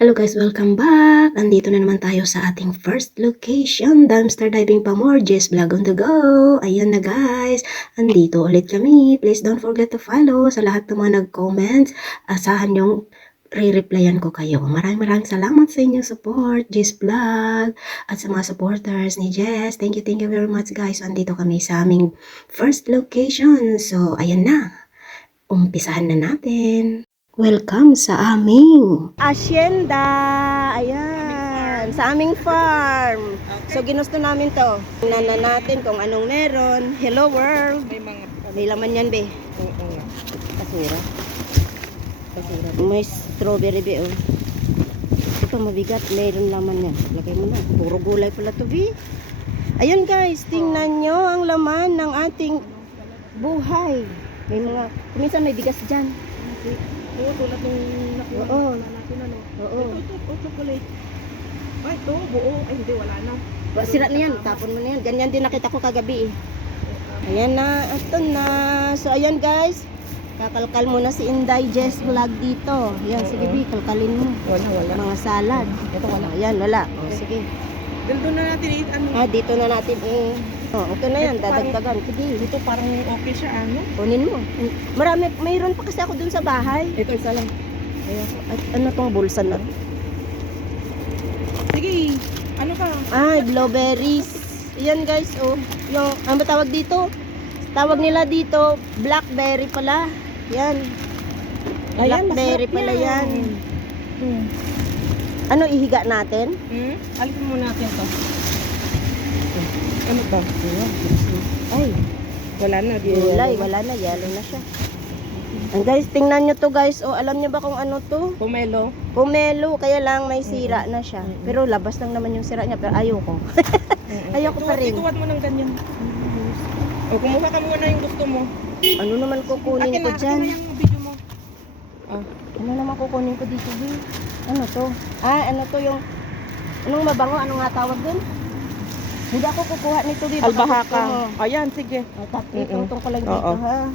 Hello guys, welcome back! Andito na naman tayo sa ating first location, dumpster diving pa more, Jess Vlog on the go! Ayan na guys, andito ulit kami. Please don't forget to follow sa lahat ng mga nag-comments. Asahan yung re-replyan ko kayo. Maraming salamat sa inyong support, Jess Vlog, at sa mga supporters ni Jess. Thank you very much guys. Andito kami sa aming first location. So, ayan na. Umpisahan na natin. Welcome sa aming asyenda. Ayan, sa aming farm. So ginusto namin to. Tingnan natin kung anong meron. Hello world. May laman yan, be. Basura. May strawberry, be. Oh. Ito mabigat, mayroon laman yan. Lagay mo na. Puro gulay pala to, be. Ayun guys, tingnan nyo ang laman ng ating buhay. May mga, kuminsan may bigas dyan. Oo, tulad nung nakuha natin ano. Oo. Ito, chocolate. Ay, ito, buo. Ay, hindi, wala na. Sira na yan, tapon mo na yan. Ganyan din nakita ko kagabi eh. Ayan na, ito na. So ayan guys, kakalkal muna si Inday Jess Vlog dito. Ayan, sige B, kalkalin mo. Wala. Mga salad. Ito, wala. Ayan, wala. O, sige. Doon na natin ano. Dito na natin okay na yan, Ito parang- dadagdagan. Sige, Ito parang okay siya, ano? kunin mo. Marami, mayroon pa kasi ako dun sa bahay. Ito, isa lang. Ayan, at ano tong bulsa na? Sige, ano ka? Blueberries. Ayan guys, oh. Yung, ano ba tawag dito? Tawag nila dito, blackberry pala. Yan. Ayan, Blackberry masarap pala yan. Hmm. Ano ihiga natin? Alisin mo natin to. Ano ba? Ay, Wala na. gulay. Wala na, yellow na siya. And guys, tingnan nyo to guys. Oh, alam nyo ba kung ano to? Pomelo. Pomelo, kaya lang may sira na siya. Pero labas lang naman yung sira niya. Pero ayoko. Ayoko pa rin. Ituwad mo ng ganyan. O, kumuha ka muna yung gusto mo. Ano naman kukunin ko Akin dyan? na yung video mo. Ano naman kukunin ko dito, B? Ano to? Ano to yung... Anong mabango? Ano nga tawag dun? Hindi ako kukuha nito dito. Albahaka. Ayan, sige. Itutong ko lang dito, Oo. ha?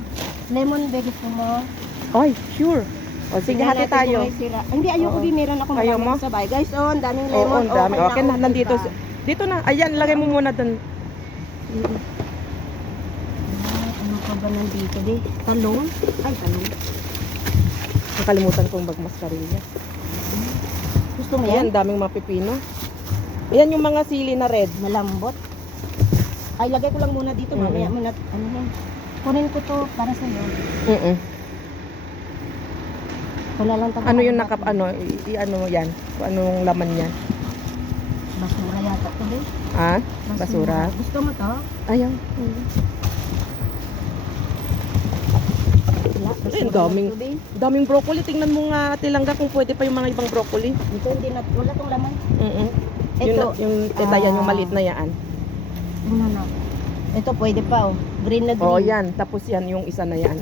Lemon ba gusto mo? Ay, sure. O, sige, Tingnan hati natin tayo. kung may sira. Hindi, ayoko, Oo. B. Meron ako Ayaw marami mo? sa bahay. Guys, ang daming Oo, lemon. ang dami. Okay na, nandito. pa. Dito na. Ayan, lagay mo muna dun. Ano pa ba nandito, di? Talong? Ay, talong. Nakalimutan kong magmascarilla. Gusto mo Ayan, yan? daming mapipino. Ayan yung mga sili na red. Malambot. Ay, lagay ko lang muna dito. Mamaya muna. Ano yan? Kunin ko to para sa iyo. Wala lang tayo. Ano yung nakap, ano mo yan? Kung anong laman yan? Basura yata to, di? Basura. Gusto mo to? Ayaw. Wala. Ay, daming. To, di? Daming broccoli. Tingnan mo nga, Ate Langga, kung pwede pa yung mga ibang broccoli. Dito hindi na. Wala tong laman. Ito. Ito. Yung tetayan, yung maliit na yan. Ano na? Ito pwede pa, oh. Green na green. Oo, yan. Tapos yan, yung isa na yan.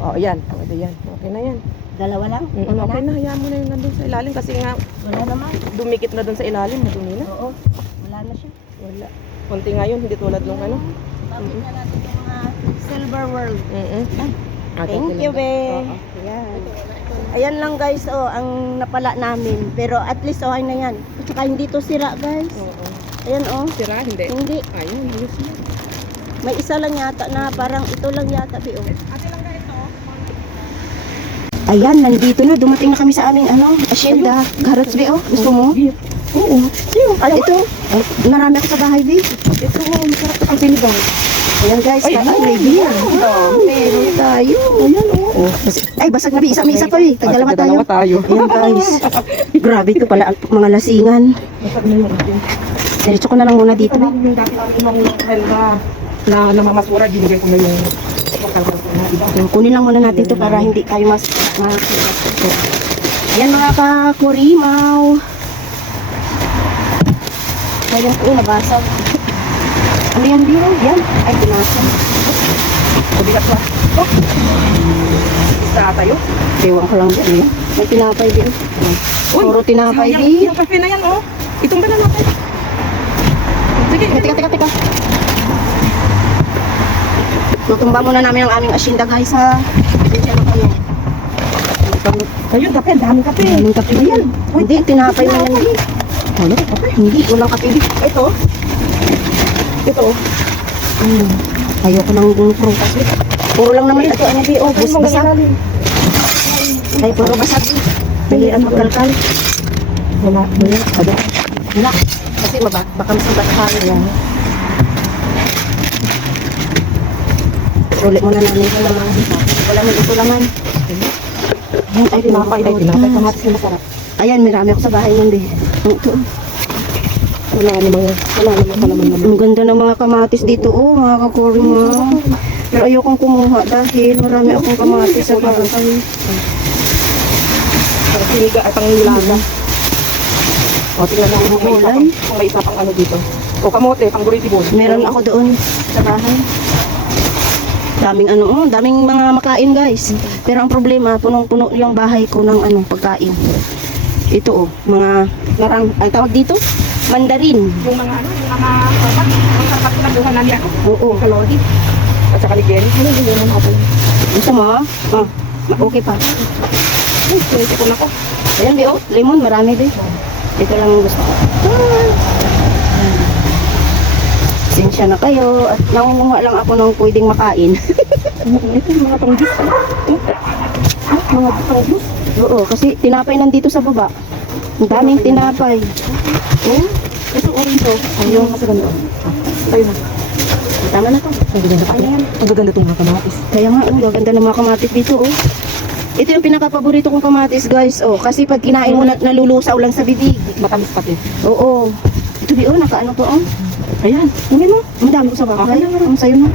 Oo, yan. Pwede yan. Okay na yan. Dalawa lang? Okay na, hayaan mo na yung nandun sa ilalim. Kasi nga, Wala naman. dumikit na dun sa ilalim. Madumi na. Oo. Wala na siya. Wala. Konti nga yun, hindi tulad nung ano. Bakit na natin yung mga silver world. Ate Thank you, Langga. be. Oo. Ayan. Ayan lang guys, ang napala namin. Pero at least okay na yan. At saka hindi to sira guys. Oo. Ayan Sira, hindi. Hindi. Ayun, ayos yan. May isa lang yata na parang ito lang yata, be. Ate Langga, ito. Ayan, nandito na. Dumating na kami sa aming asyenda. Carrots, be, Gusto mo? Oo. Ito. Marami ako sa bahay, be. Ito, masarap ang sinigang. Ayan guys, Ay, may beer. Meron tayo. Ayan, Ay, basag na, be. Isa pa, be. Tagdalawa tayo. Ayan guys. Grabe ito pala ang mga lasingan. Masarap na yung ating. Diretso ko na lang muna dito, be. Yung dati namin yung na namamasura, binigay ko na yung makalkal ko na, diba? Kunin lang muna natin to para hindi tayo Ayan mga kakurimaw. Ayan po, nabasag. Ano yan, biro? Yan. Ay, pinasag. Mabigat pa. Oh! Isa tayo. Ewan ko lang din. May tinapay din. Puro tinapay din. Yung kape na yan, oh. Itong ba na natin? Sige. Teka. Tutumba muna namin ang aming asyenda guys ha. Diyan na kayo. Ayun, kape. Daming kape. Daming kape ba yan? Hindi, tinapay mo yan. Ano? Hindi, walang kape. Ito. Ito. Ayoko nang prutas. Puro lang naman ito. Ano ba? Oh, basag. Ay, puro basag. Dalian magkalkal. Wala. Wala. Kasi baka masabat ka. Yan. Ulit mo na namin sa naman. Wala mo ito laman. Ay, tinapay. Ay, tinapay. Kamatis na masarap. Ayan, marami ako sa bahay yun, be. Ito. Wala naman pa naman. Ang ganda ng mga kamatis dito, oh, mga kakori mo. Pero ayokong kumuha dahil marami akong kamatis sa bahay. Parang siniga at ang nilaga. O, tingnan lang kung may isa Kulay. kung may isa pang ano dito. O, kamote, pang burrito. Meron ako doon sa bahay. Daming daming mga makain, guys. Pero ang problema, punong-puno yung bahay ko ng pagkain. Ito, oh, mga ang tawag dito, mandarin. Yung mga ano, yung mga sarpat. Ang sarpat ko nabuhan na niya ako. Oo. Kalodi. At saka ni Jenny. Ano yung lemon ako? Gusto mo? Oh, okay pa. Ay, sinisipon ako. Ayan, be, oh, lemon, marami, be. Ito lang ang gusto ko. Sensya na kayo. At nangunguha lang ako ng pwedeng makain. Ito yung mga panggis. Mga panggis. Oo, kasi tinapay nandito sa baba. Ang daming tinapay. Oh, Ito orange to. Ayun, kasi ganda. Ayun na. tama na to. Ang ganda pa. Ang gaganda itong mga kamatis. Kaya nga, ang gaganda ng mga kamatis dito, oh. Ito yung pinaka-paborito kong kamatis, guys. Oh, kasi pag kinain mo, nalulusaw lang sa bibig. Matamis pati. Oo. Ito, be, oh, nakaano to, oh. Ayan, kunin mo. Madami ko sa bahay. Ang sayo mo.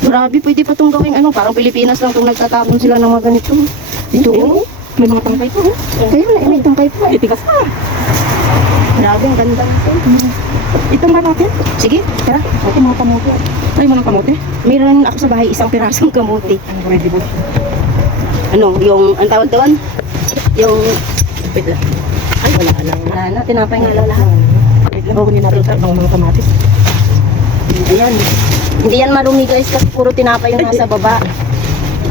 Grabe, pwede pa itong gawing parang Pilipinas lang kung nagtatapon sila ng mga ganito. Ito, oh. May mga tangkay po. Kaya na, may itong kayo pa. Itigas na. Grabe, ang ganda. Itong ba natin? Sige, tara. Ito mga kamote. Ay, mga kamote. Meron ako sa bahay isang pirasong kamuti. Ang ready po. Ang tawag doon? Yung, wait lang. Ay, wala lang. Wala na, tinapay nga lang lahat. Wait lang, kunin natin sa ng mga kamatis. Ayan. Hindi yan marumi, guys, kasi puro tinapay yung nasa baba.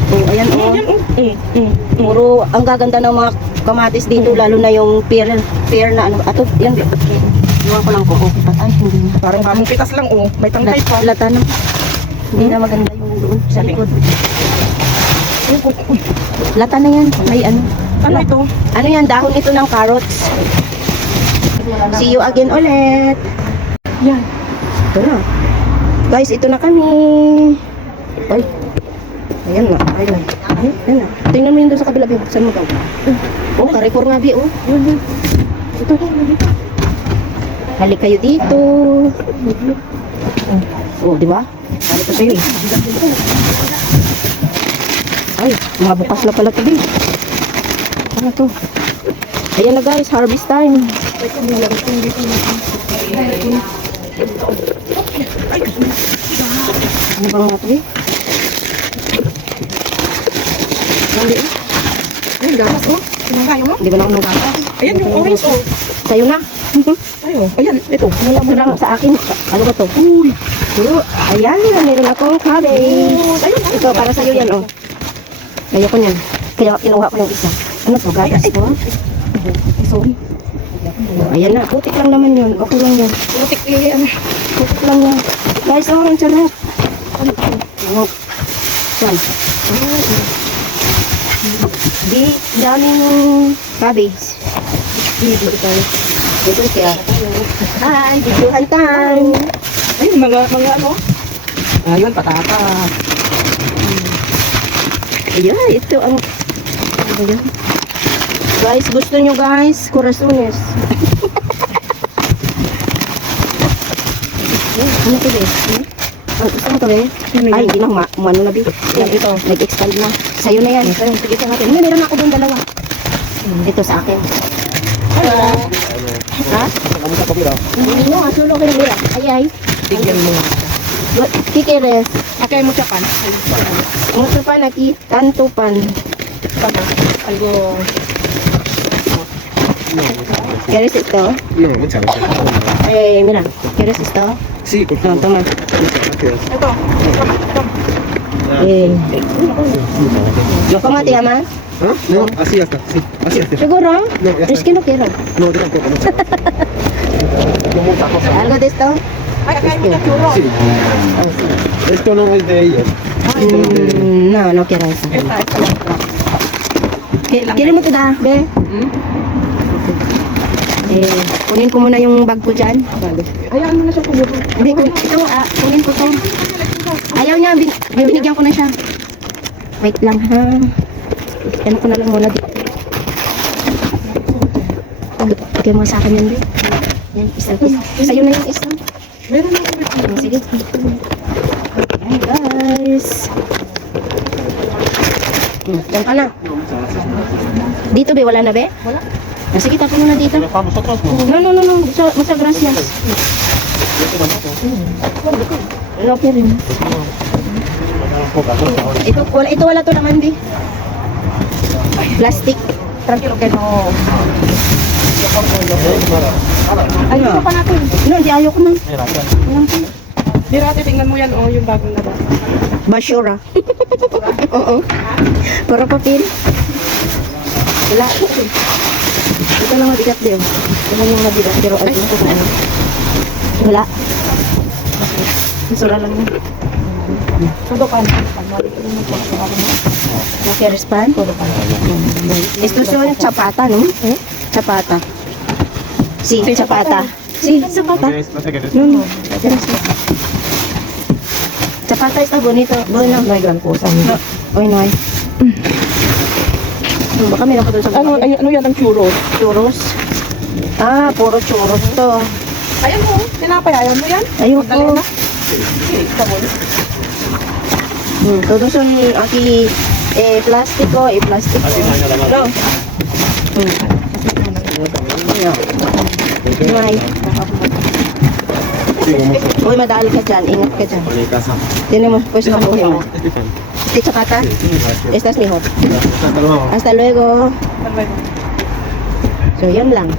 Oh, ayan, oh. Puro, ang gaganda ng mga kamatis dito, lalo na yung pear na ato, yan, iwan ko lang po, okay pa. Ay, hindi na. Parang kamong pitas lang, oh. May tangkay pa. Lata na. Hindi na maganda yung doon sa likod. Lata na yan, may ano. Ano ito? Ano yan, dahon ito ng carrots. See you again ulit. Yan. Ito na. Guys, ito na kami. Ay. Ayan na. Ayan na. Ayan na. Tingnan mo yun doon sa kabila. Saan mo ka? Oh, Carrefour nga, Bi. Oh. Ito. Halik kayo dito. Oh, di ba? Halik ka kayo. Ay, mga bukas na pala ito, Bi. Ano to? Ayan na, guys. Harvest time. Ano bang mga ito, Bi? Hindi. Ay, gamas, oh. Sinanggayo mo? Hindi ba na ako nagkaka? Ayan yung orange, oh. Sa'yo na. Ayo, ayan, ito. Wala mo Ito lang sa akin. Ano ba to? Uy. Ayan, meron akong cabbage. Ayun, Ito, para sa'yo yan, oh. Ayoko niyan. Kaya kinuha ko yung isa. Ano to? Gatas ko? sorry. Ayan na. Putik lang naman yun. Okay lang yan. Putik yan. Putik lang yan. Guys, oh, ang sarap. Ano? Yan. Di, daming cabbage. Dito tayo. Dito kaya. Hi, videohan time. Ayun, mga ano. Ayun, patatas. Ayan, ito ang... Ano yan? Guys, gusto nyo guys, corazones. Ano to be? Gusto mo to be? Ay, hindi na, umano na be. Yan, ito, nag-expand na. Sa'yo na yan. Sige sa natin. Hindi, meron ako doon dalawa. Ito sa akin. Hello. Ha? Hindi mo, asulo ko na mira. Ay, ay. Bigyan mo. Kikires. Okay mo siya pan. Mucho pan aquí, tanto pan. Algo. ¿Quieres esto? No, muchas gracias. Mira, ¿quieres esto? Sí, por No, favor. toma. Muchas gracias. Ito. Eh. ¿Cómo te llamas? ¿Ah? No, así hasta, sí, así hasta. ¿Seguro? No, ya Es está. que no quiero. No, yo tampoco, no. Como otra cosa. ¿Algo de esto? Ay, acá hay muchos churros. Sí. Esto no es de ella. No, no quiero eso. Esta la otra. Kailan mo kita, be? Kunin ko muna yung bag ko dyan. Ayan mo na siya kumuha. Be, kunin ko to. Ayaw niya, binigyan ko na siya. Wait lang ha. Ano ko na lang muna dito. Bigay mo sa akin yan, be. Yan, isa. Sa'yo na yung isa. Meron na kami. Sige. Ayan, guys. Diyan ka na. Dito, be, wala na, be? Wala. Sige, tapon mo na dito. Para vosotros, no. No. Muchas gracias. No, okay rin. Ito wala to naman, di. Plastic. Tranquilo que no. Ay, Ano? ito pa natin. No, di ayaw ko man. Di natin, tingnan mo yan. Oh, yung bagong labas. Basura. Oo. Para papel. Wala. Ito lang mabigat, di. Ito lang yung mabigat. Pero ay, wala. Basura lang yun. Sudokan. ¿No quieres pan? Esto son chapata, ¿no? Chapata. Sí, Sí, chapata. Sí, chapata. No. Gracias. Chapata está bonito. Bueno, No hay gran cosa. no. Hoy no hay. Baka meron ka doon sa Ano, ay, ano yan ang churros? churros. Ah, puro churros to. Ayan mo, tinapay. Ayan mo yan? Ayun Dali po. na. Sabon. Todos son aquí plástico y plástico. No. No. No hay. Sí, como Uy, madali ka dyan. Ingat ka dyan. en mi casa. Tenemos pues no problema. Es diferente. Este chapata, Sí, gracias. esta es mejor. Hasta luego. Hasta luego. So, yun lang.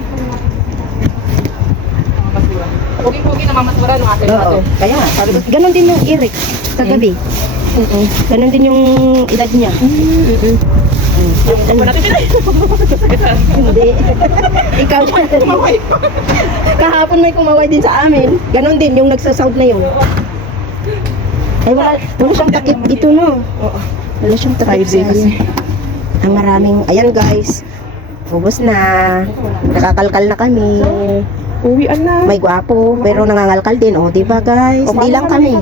Basura. Puging-pugi na mamasura ng atin. Oo. Kaya nga, sabi ko, ganun din yung Eric sa gabi. Ganun din yung edad niya. Wala natin pinay. Hindi. Ikaw dyan. Kahapon may kumaway din sa amin. Ganun din yung nagsasound na yun. Ay, wala siyang takip ito, no? Wala siyang takip 5G kasi. Ang maraming, ayan guys. Ubus na. Nakakalkal na kami. Uwian na. May gwapo, pero nangangalkal din. O, diba guys? Hindi lang kami.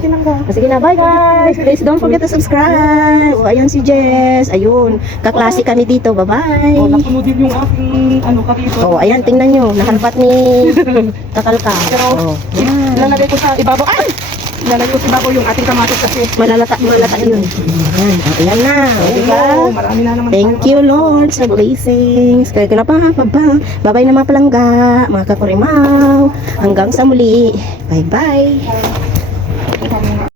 Sige na, bye guys. Please don't forget to subscribe. O, ayan si Jess. Ayun. Kaklase kami dito. Bye-bye. Oh, napuno din yung aking ano katito. Oh, ayan, tingnan nyo. Nakalpat ni Kakalka. Oh, yan. Lalagay ko sa ibabaw. Ay! Lalagay ko sa ibabaw yung ating kamatis kasi. Malata yun. Ayan, oh, ayan na. O, diba? Oh, marami na naman. Thank you, Lord, sa blessings. Kaya na pa, babay na mga palangga, mga kakurimaw. Hanggang sa muli. Bye-bye.